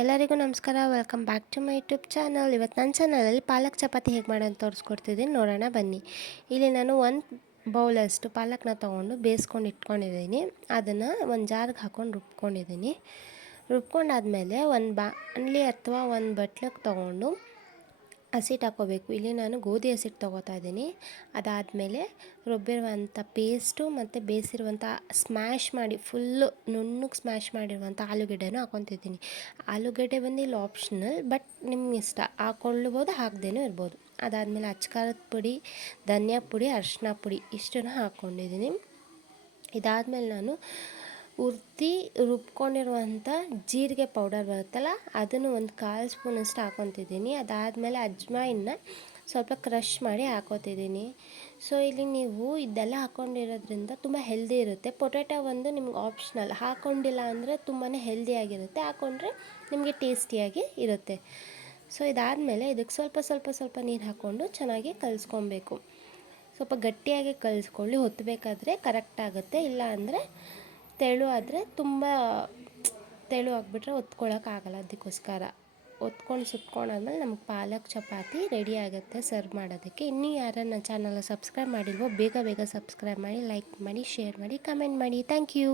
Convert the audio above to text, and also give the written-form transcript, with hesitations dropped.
ಎಲ್ಲರಿಗೂ ನಮಸ್ಕಾರ. Welcome back to my YouTube channel. ಇವತ್ತು ನನ್ನ ಚಾನಲಲ್ಲಿ ಪಾಲಕ್ ಚಪಾತಿ ಹೇಗೆ ಮಾಡೋದು ತೋರಿಸ್ಕೊಡ್ತಿದ್ದೀನಿ, ನೋಡೋಣ ಬನ್ನಿ. ಇಲ್ಲಿ ನಾನು ಒಂದು ಬೌಲಷ್ಟು ಪಾಲಕ್ನ ತೊಗೊಂಡು ಬೇಯಿಸ್ಕೊಂಡು ಇಟ್ಕೊಂಡಿದ್ದೀನಿ. ಅದನ್ನು ಒಂದು ಜಾರ್ಗೆ ಹಾಕ್ಕೊಂಡು ರುಬ್ಕೊಂಡಿದ್ದೀನಿ. ರುಬ್ಕೊಂಡಾದಮೇಲೆ ಒಂದು ಬಾಣಲಿ ಅಥವಾ ಒಂದು ಬಟ್ಲಿಗೆ ತೊಗೊಂಡು ಹಸಿಟ್ಟು ಹಾಕ್ಕೋಬೇಕು. ಇಲ್ಲಿ ನಾನು ಗೋಧಿ ಹಸಿಟ್ಟು ತೊಗೋತಾ ಇದ್ದೀನಿ. ಅದಾದಮೇಲೆ ರುಬ್ಬಿರುವಂಥ ಪೇಸ್ಟು ಮತ್ತು ಬೇಯಿಸಿರುವಂಥ ಸ್ಮ್ಯಾಶ್ ಮಾಡಿ ಫುಲ್ಲು ನುಣ್ಣಗೆ ಸ್ಮ್ಯಾಶ್ ಮಾಡಿರುವಂಥ ಆಲೂಗಡ್ಡೆನೂ ಹಾಕ್ಕೊತಿದ್ದೀನಿ. ಆಲೂಗಡ್ಡೆ ಬಂದು ಇಲ್ಲಿ ಆಪ್ಷನಲ್, ಬಟ್ ನಿಮ್ಮ ಇಷ್ಟ, ಹಾಕ್ಕೊಳ್ಳಬೋದು ಹಾಕ್ದೇನೂ ಇರ್ಬೋದು. ಅದಾದಮೇಲೆ ಅಚ್ಕಾರದ ಪುಡಿ, ಧನಿಯಾ ಪುಡಿ, ಅರಿಶಿನ ಪುಡಿ ಇಷ್ಟನ್ನು ಹಾಕ್ಕೊಂಡಿದ್ದೀನಿ. ಇದಾದಮೇಲೆ ನಾನು ರುಬ್ಕೊಂಡಿರುವಂಥ ಜೀರಿಗೆ ಪೌಡರ್ ಬರುತ್ತಲ್ಲ, ಅದನ್ನು ಒಂದು 1/4 ಸ್ಪೂನಷ್ಟು ಹಾಕ್ಕೊತಿದ್ದೀನಿ. ಅದಾದಮೇಲೆ ಅಜ್ವಾಯಿನ್ನ ಸ್ವಲ್ಪ ಕ್ರಷ್ ಮಾಡಿ ಹಾಕ್ಕೊತಿದ್ದೀನಿ. ಸೊ ಇಲ್ಲಿ ನೀವು ಇದೆಲ್ಲ ಹಾಕ್ಕೊಂಡಿರೋದ್ರಿಂದ ತುಂಬ ಹೆಲ್ದಿ ಇರುತ್ತೆ. ಪೊಟ್ಯಾಟೊ ಒಂದು ನಿಮ್ಗೆ ಆಪ್ಷನಲ್, ಹಾಕ್ಕೊಂಡಿಲ್ಲ ಅಂದರೆ ತುಂಬಾ ಹೆಲ್ದಿಯಾಗಿರುತ್ತೆ, ಹಾಕ್ಕೊಂಡ್ರೆ ನಿಮಗೆ ಟೇಸ್ಟಿಯಾಗಿ ಇರುತ್ತೆ. ಸೊ ಇದಾದಮೇಲೆ ಇದಕ್ಕೆ ಸ್ವಲ್ಪ ನೀರು ಹಾಕ್ಕೊಂಡು ಚೆನ್ನಾಗಿ ಕಲಿಸ್ಕೊಬೇಕು. ಸ್ವಲ್ಪ ಗಟ್ಟಿಯಾಗಿ ಕಲಿಸ್ಕೊಳ್ಳಿ, ಹೊತ್ತಬೇಕಾದ್ರೆ ಕರೆಕ್ಟ್ ಆಗುತ್ತೆ. ಇಲ್ಲ ಅಂದರೆ ತೆಳು ಆದರೆ ತುಂಬ ತೆಳು ಆಗಿಬಿಟ್ರೆ ಒತ್ಕೊಳ್ಳೋಕ್ಕಾಗಲ್ಲ. ಅದಕ್ಕೋಸ್ಕರ ಒತ್ಕೊಂಡು ಸುಟ್ಕೊಂಡಾದ್ಮೇಲೆ ನಮಗೆ ಪಾಲಕ್ ಚಪಾತಿ ರೆಡಿ ಆಗುತ್ತೆ ಸರ್ವ್ ಮಾಡೋದಕ್ಕೆ. ಇನ್ನೂ ಯಾರು ನನ್ನ ಚಾನಲ್ ಸಬ್ಸ್ಕ್ರೈಬ್ ಮಾಡಿಲ್ವೋ ಬೇಗ ಸಬ್ಸ್ಕ್ರೈಬ್ ಮಾಡಿ, ಲೈಕ್ ಮಾಡಿ, ಶೇರ್ ಮಾಡಿ, ಕಮೆಂಟ್ ಮಾಡಿ. Thank you.